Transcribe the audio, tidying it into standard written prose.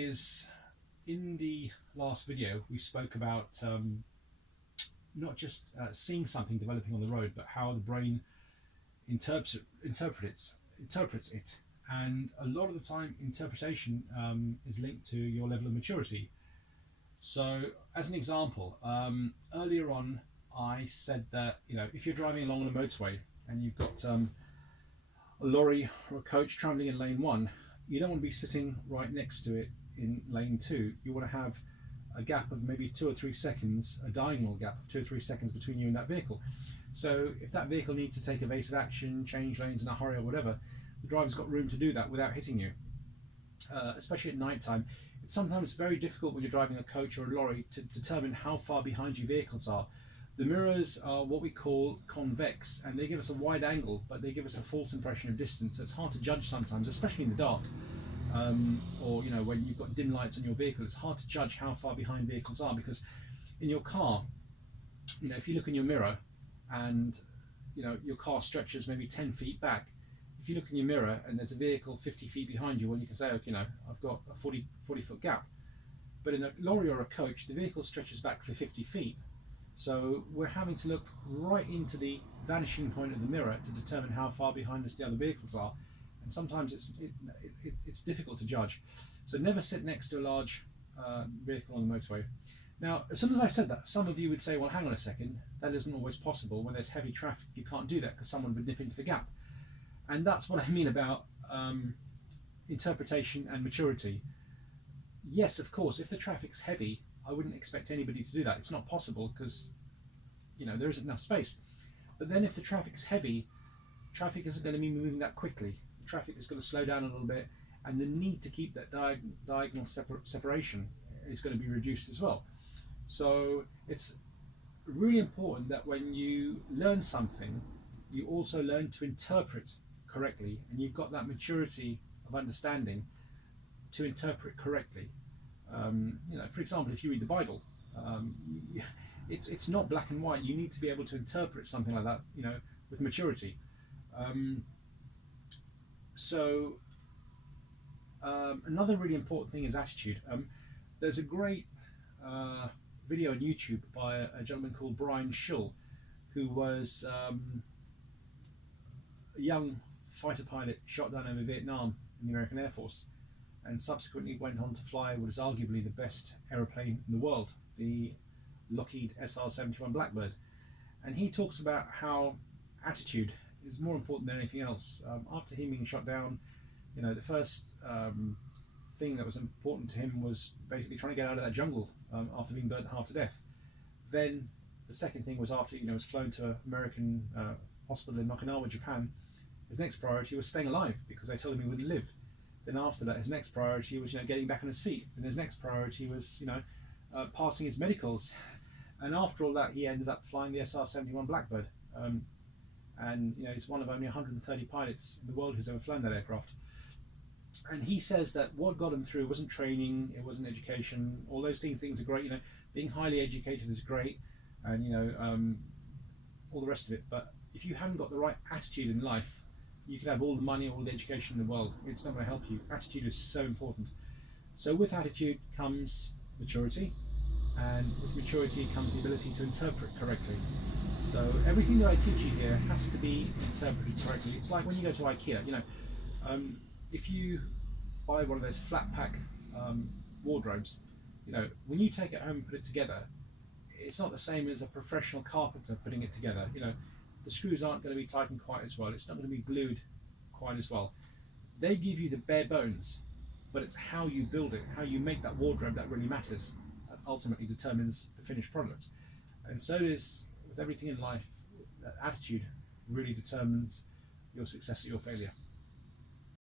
Is in the last video we spoke about not just seeing something developing on the road, but how the brain interprets it, and a lot of the time interpretation is linked to your level of maturity. So as an example, earlier on I said that if you're driving along on a motorway and you've got a lorry or a coach travelling in lane 1, you don't want to be sitting right next to it in lane 2. You want to have a gap of maybe 2 or 3 seconds, a diagonal gap of 2 or 3 seconds between you and that vehicle. So if that vehicle needs to take evasive action, change lanes in a hurry or whatever, the driver's got room to do that without hitting you. Especially at night time, it's sometimes very difficult when you're driving a coach or a lorry to determine how far behind you vehicles are. The mirrors are what we call convex, and they give us a wide angle, but they give us a false impression of distance. So it's hard to judge sometimes, especially in the dark, or when you've got dim lights on your vehicle. It's hard to judge how far behind vehicles are, because in your car, if you look in your mirror and your car stretches maybe 10 feet back, if you look in your mirror and there's a vehicle 50 feet behind you, well, you can say, okay, I've got a 40 foot gap. But in a lorry or a coach, the vehicle stretches back for 50 feet. So we're having to look right into the vanishing point of the mirror to determine how far behind us the other vehicles are. And sometimes it's difficult to judge. So never sit next to a large vehicle on the motorway. Now, as soon as I said that, some of you would say, well, hang on a second, that isn't always possible. When there's heavy traffic, you can't do that because someone would nip into the gap. And that's what I mean about interpretation and maturity. Yes, of course, if the traffic's heavy, I wouldn't expect anybody to do that. It's not possible because there isn't enough space. But then if the traffic's heavy, traffic isn't going to be moving that quickly. The traffic is going to slow down a little bit, and the need to keep that diagonal separation is going to be reduced as well. So it's really important that when you learn something, you also learn to interpret correctly, and you've got that maturity of understanding to interpret correctly. For example, if you read the Bible, it's not black and white. You need to be able to interpret something like that, with maturity. Another really important thing is attitude. There's a great video on YouTube by a gentleman called Brian Schill, who was a young fighter pilot shot down over Vietnam in the American Air Force, and subsequently went on to fly what is arguably the best aeroplane in the world, the Lockheed SR-71 Blackbird. And he talks about how attitude is more important than anything else. After him being shot down, the first thing that was important to him was basically trying to get out of that jungle after being burnt half to death. Then the second thing was, after was flown to an American hospital in Okinawa, Japan, his next priority was staying alive because they told him he wouldn't live. Then after that, his next priority was getting back on his feet, and his next priority was passing his medicals. And after all that, he ended up flying the SR-71 Blackbird, and he's one of only 130 pilots in the world who's ever flown that aircraft. And he says that what got him through wasn't training, it wasn't education. All those things are great. Being highly educated is great, and all the rest of it. But if you haven't got the right attitude in life, you can have all the money, all the education in the world. It's not going to help you. Attitude is so important. So with attitude comes maturity, and with maturity comes the ability to interpret correctly. So everything that I teach you here has to be interpreted correctly. It's like when you go to IKEA. If you buy one of those flat pack wardrobes, when you take it home and put it together, it's not the same as a professional carpenter putting it together. The screws aren't going to be tightened quite as well. It's not going to be glued quite as well. They give you the bare bones, but it's how you build it, how you make that wardrobe, that really matters. That ultimately determines the finished product. And so it is with everything in life. That attitude really determines your success or your failure.